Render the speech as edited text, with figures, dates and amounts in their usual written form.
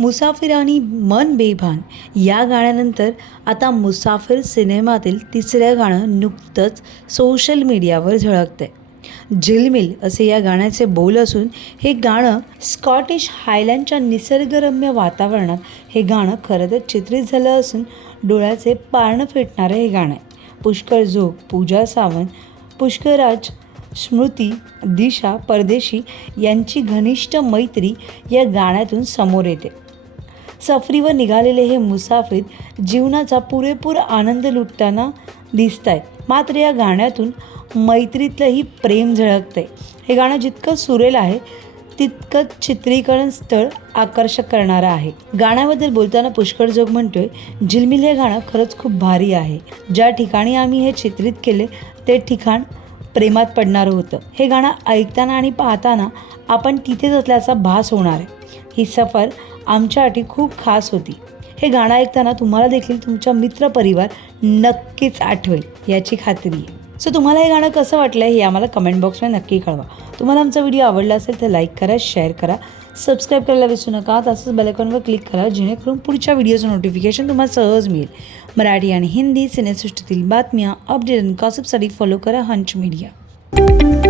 मुसाफिर आणि मन बेभान या गाण्यानंतर आता मुसाफिर सिनेमातील तिसरं गाणं नुकतंच सोशल मीडियावर झळकतंय. झिलमिल असे या गाण्याचे बोल असून हे गाणं स्कॉटिश हायलँडच्या निसर्गरम्य वातावरणात हे गाणं खरं तर चित्रित झालं असून डोळ्याचे पारणं फेटणारं हे गाणं आहे. पुष्कर जोग, पूजा सावंत, पुष्कराज, स्मृती, दिशा परदेशी यांची घनिष्ठ मैत्री या गाण्यातून समोर येते. सफरीवर निघालेले हे मुसाफिर जीवनाचा पुरेपूर आनंद लुटताना दिसत आहेत. मात्र या गाण्यातून मैत्रीतलंही प्रेम झळकतंय. हे गाणं जितकं सुरेल आहे तितकंच चित्रीकरण स्थळ आकर्षक करणारं आहे. गाण्याबद्दल बोलताना पुष्कर जोग म्हणतोय, झिलमिल हे गाणं खरंच खूप भारी आहे. ज्या ठिकाणी आम्ही हे चित्रित केले ते ठिकाण प्रेमात पडणारं होतं. हे गाणं ऐकताना आणि पाहताना आपण तिथेच असल्याचा भास होणार आहे. ही सफर आमच्यासाठी खूप खास होती. हे गाणं ऐकताना तुम्हाला देखील तुमचा मित्रपरिवार नक्कीच आठवेल याची खात्री आहे. सो तुम्हाला हे गाणं कसं वाटलं हे आम्हाला कमेंट बॉक्समध्ये नक्की कळवा. तुम्हाला आमचा व्हिडिओ आवडला असेल तर लाईक करा, शेअर करा, सबस्क्राईब करायला विसरू नका. तसंच बेल आयकॉनवर क्लिक करा जेणेकरून पुढच्या व्हिडिओचं नोटिफिकेशन तुम्हाला सहज मिळेल. मराठी आणि हिंदी सिनेसृष्टीतील बातम्या, अपडेट आणि गॉसिपसाठी फॉलो करा हंच मीडिया.